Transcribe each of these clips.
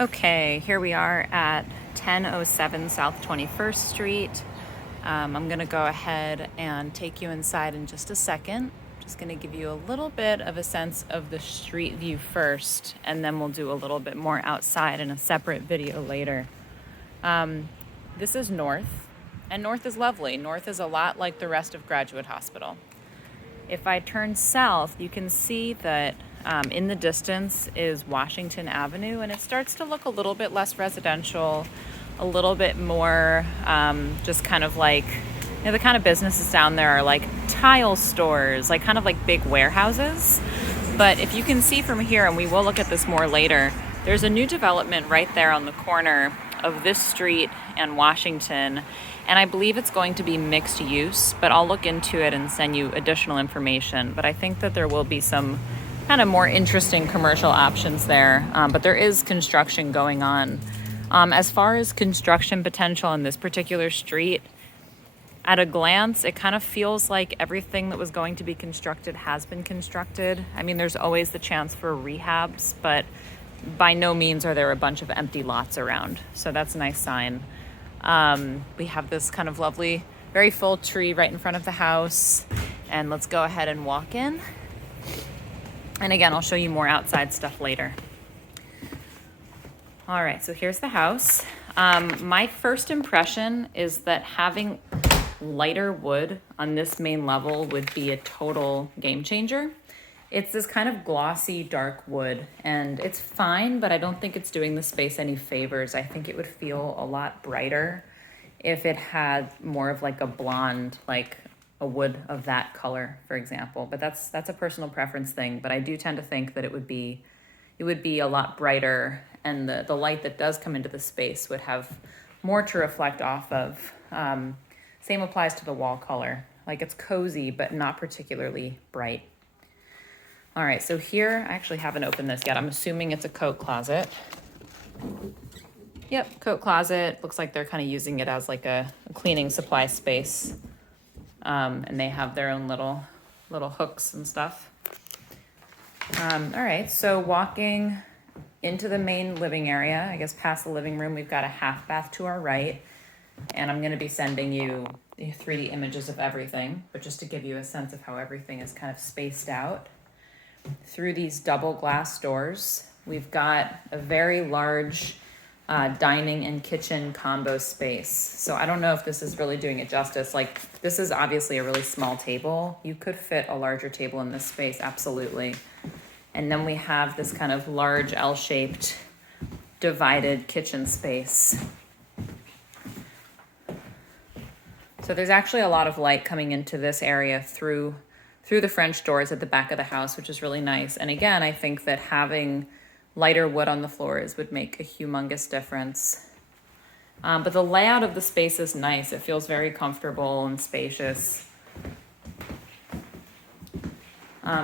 Okay, here we are at 1007 South 21st Street. I'm gonna go ahead and take you inside in just a second. Just gonna give you a little bit of a sense of the street view first, and then we'll do a little bit more outside in a separate video later. This is North, and North is lovely. North is a lot like the rest of Graduate Hospital. If I turn south, you can see that in the distance is Washington Avenue, and it starts to look a little bit less residential, a little bit more just kind of like, the kind of businesses down there are like tile stores, like kind of like big warehouses. But if you can see from here, and we will look at this more later, there's a new development right there on the corner of this street and Washington, and I believe it's going to be mixed use, but I'll look into it and send you additional information. But I think that there will be some kind of more interesting commercial options there, but there is construction going on. As far as construction potential in this particular street, at a glance, it kind of feels like everything that was going to be constructed has been constructed. I mean, there's always the chance for rehabs, but by no means are there a bunch of empty lots around. So that's a nice sign. We have this kind of lovely, very full tree right in front of the house. And let's go ahead and walk in. And again, I'll show you more outside stuff later. All right, so here's the house. My first impression is that having lighter wood on this main level would be a total game changer. It's this kind of glossy dark wood, and it's fine, but I don't think it's doing the space any favors. I think it would feel a lot brighter if it had more of like a blonde, like a wood of that color, for example. But that's a personal preference thing, but I do tend to think that it would be a lot brighter, and the light that does come into the space would have more to reflect off of. Same applies to the wall color. Like, it's cozy, but not particularly bright. All right, so here, I actually haven't opened this yet. I'm assuming it's a coat closet. Yep, coat closet. Looks like they're kind of using it as like a cleaning supply space. And they have their own little hooks and stuff. All right, so walking into the main living area, I guess past the living room, we've got a half bath to our right. And I'm gonna be sending you 3D images of everything, but just to give you a sense of how everything is kind of spaced out. Through these double glass doors, we've got a very large dining and kitchen combo space. So I don't know if this is really doing it justice. Like, this is obviously a really small table. You could fit a larger table in this space, absolutely. And then we have this kind of large L-shaped divided kitchen space. So there's actually a lot of light coming into this area through the French doors at the back of the house, which is really nice. And again, I think that having lighter wood on the floors would make a humongous difference. But the layout of the space is nice. It feels very comfortable and spacious.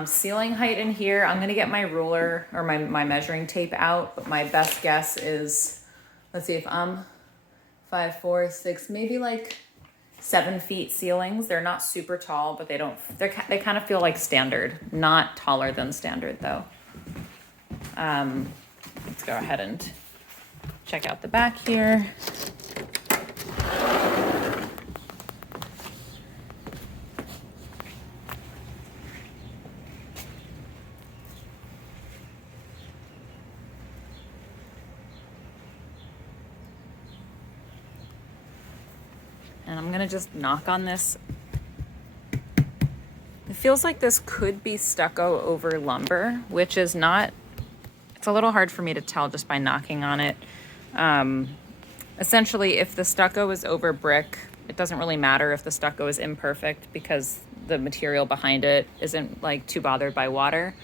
Ceiling height in here, I'm gonna get my ruler or my measuring tape out, but my best guess is, let's see, if I'm 5'4", 6", maybe like 7 feet ceilings. They're not super tall, but they kind of feel like standard, not taller than standard though. Let's go ahead and check out the back here. And I'm gonna just knock on this. It feels like this could be stucco over lumber, which is not, it's a little hard for me to tell just by knocking on it. Essentially, if the stucco is over brick, it doesn't really matter if the stucco is imperfect because the material behind it isn't like too bothered by water.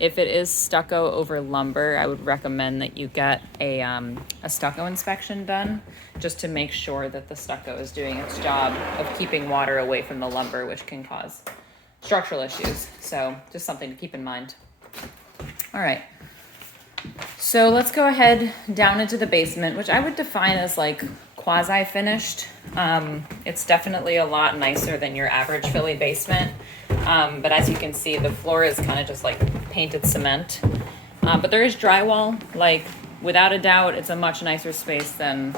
If it is stucco over lumber, I would recommend that you get a stucco inspection done just to make sure that the stucco is doing its job of keeping water away from the lumber, which can cause structural issues. So just something to keep in mind. All right. So let's go ahead down into the basement, which I would define as like quasi-finished. It's definitely a lot nicer than your average Philly basement. But as you can see, the floor is kind of just like painted cement. But there is drywall like without a doubt, it's a much nicer space than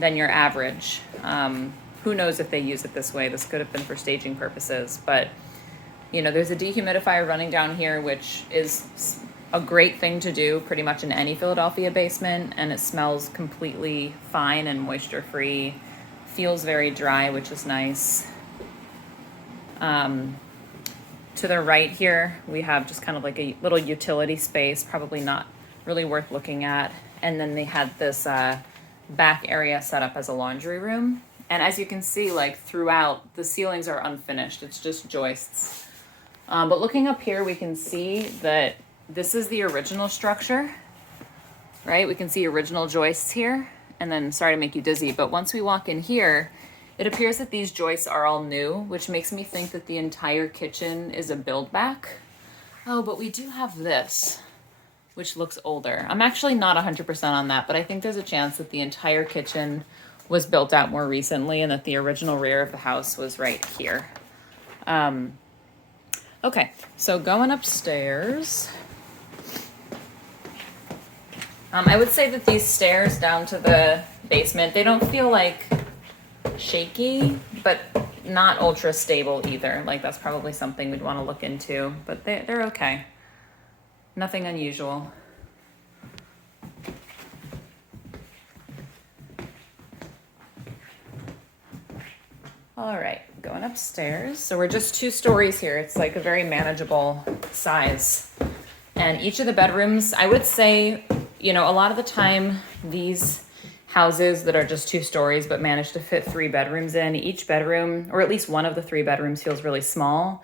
your average. Who knows if they use it this way? This could have been for staging purposes, but you know, there's a dehumidifier running down here, which is a great thing to do pretty much in any Philadelphia basement, and it smells completely fine and moisture free. Feels very dry, which is nice. To the right here, we have just kind of like a little utility space, probably not really worth looking at. And then they had this back area set up as a laundry room. And as you can see, like throughout, the ceilings are unfinished. It's just joists. But looking up here, we can see that this is the original structure, right? We can see original joists here. And then, sorry to make you dizzy, but once we walk in here, it appears that these joists are all new, which makes me think that the entire kitchen is a build back. Oh, but we do have this, which looks older. I'm actually not 100% on that, but I think there's a chance that the entire kitchen was built out more recently and that the original rear of the house was right here. Okay, so going upstairs. I would say that these stairs down to the basement, they don't feel like shaky, but not ultra stable either. Like that's probably something we'd want to look into, but they're okay. Nothing unusual. All right, going upstairs. So we're just 2 stories here. It's like a very manageable size. And each of the bedrooms, I would say, you know, a lot of the time these houses that are just 2 stories but manage to fit 3 bedrooms in, each bedroom, or at least one of the 3 bedrooms, feels really small.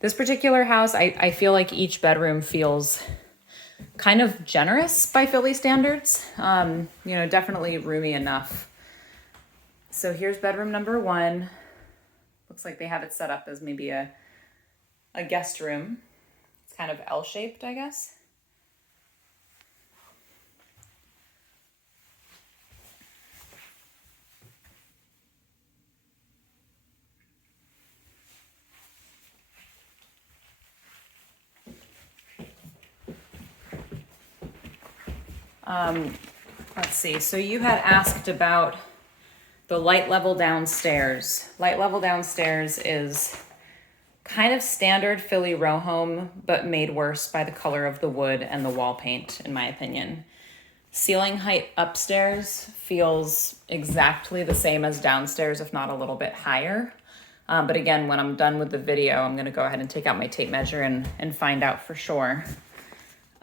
This particular house, I feel like each bedroom feels kind of generous by Philly standards. You know, definitely roomy enough. So here's bedroom number 1. Looks like they have it set up as maybe a guest room. It's kind of L-shaped, I guess. Let's see. So you had asked about the light level downstairs. Light level downstairs is kind of standard Philly row home, but made worse by the color of the wood and the wall paint, in my opinion. Ceiling height upstairs feels exactly the same as downstairs, if not a little bit higher. But again, when I'm done with the video, I'm going to go ahead and take out my tape measure and find out for sure.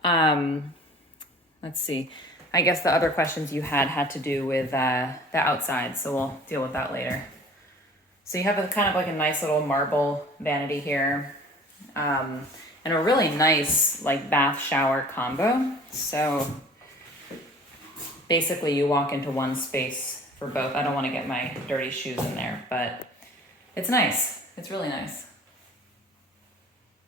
Let's see. I guess the other questions you had to do with the outside, so we'll deal with that later. So you have a kind of like a nice little marble vanity here, and a really nice like bath shower combo. So basically you walk into one space for both. I don't want to get my dirty shoes in there, but it's nice. It's really nice.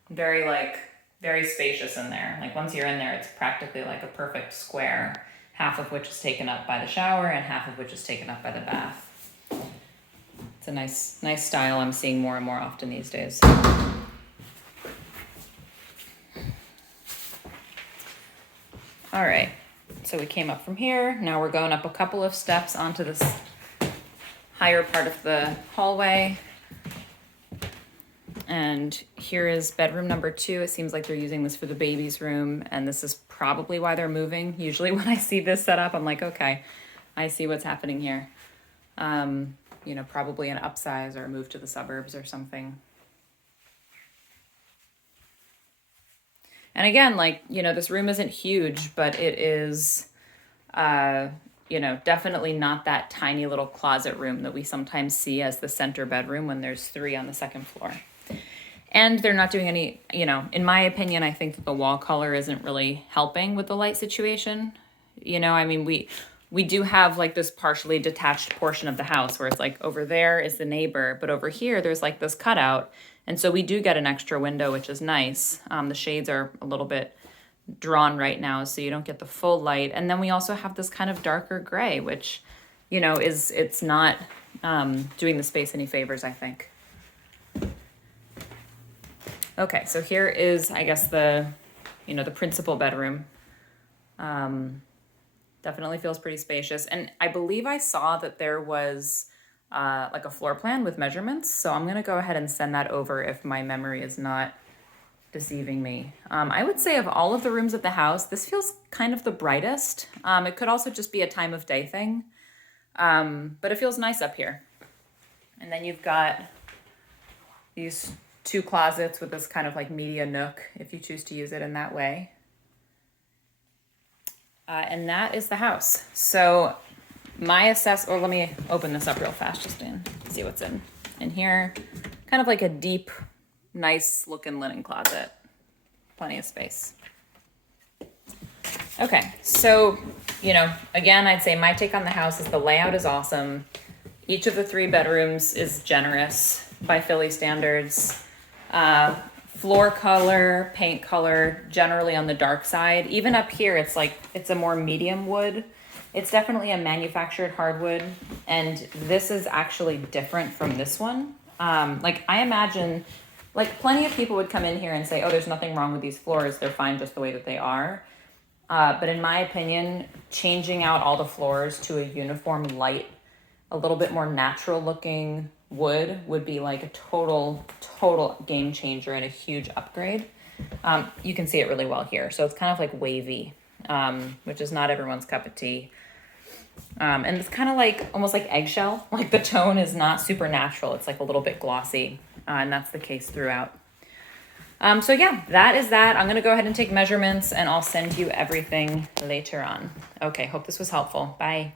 Very spacious in there. Like once you're in there, it's practically like a perfect square, half of which is taken up by the shower and half of which is taken up by the bath. It's a nice style I'm seeing more and more often these days. All right, so we came up from here. Now we're going up a couple of steps onto this higher part of the hallway. And here is bedroom number 2. It seems like they're using this for the baby's room, and this is probably why they're moving. Usually when I see this set up, I'm like, okay, I see what's happening here. You know, probably an upsize or a move to the suburbs or something. And again, like, you know, this room isn't huge, but it is, you know, definitely not that tiny little closet room that we sometimes see as the center bedroom when there's 3 on the second floor. And they're not doing any, you know, in my opinion, I think that the wall color isn't really helping with the light situation. You know, I mean, we do have like this partially detached portion of the house where it's like over there is the neighbor, but over here there's like this cutout. And so we do get an extra window, which is nice. The shades are a little bit drawn right now, so you don't get the full light. And then we also have this kind of darker gray, which, you know, it's not doing the space any favors, I think. Okay, so here is, I guess, the, you know, the principal bedroom. Definitely feels pretty spacious. And I believe I saw that there was like a floor plan with measurements. So I'm going to go ahead and send that over if my memory is not deceiving me. I would say of all of the rooms of the house, this feels kind of the brightest. It could also just be a time of day thing, but it feels nice up here. And then you've got these two closets with this kind of like media nook if you choose to use it in that way. And that is the house. So or let me open this up real fast just to see what's in here. Kind of like a deep, nice looking linen closet. Plenty of space. Okay, so, again, I'd say my take on the house is the layout is awesome. Each of the 3 bedrooms is generous by Philly standards. Floor color, paint color, generally on the dark side. Even up here, it's a more medium wood. It's definitely a manufactured hardwood, and this is actually different from this one. I imagine, plenty of people would come in here and say, oh, there's nothing wrong with these floors. They're fine just the way that they are. But in my opinion, changing out all the floors to a uniform light, a little bit more natural looking wood would be like a total game changer and a huge upgrade. You can see it really well here. So it's kind of like wavy, which is not everyone's cup of tea. And it's kind of like almost like eggshell. Like the tone is not super natural. It's like a little bit glossy, and that's the case throughout. So yeah, that is that. I'm going to go ahead and take measurements, and I'll send you everything later on. Okay, hope this was helpful. Bye.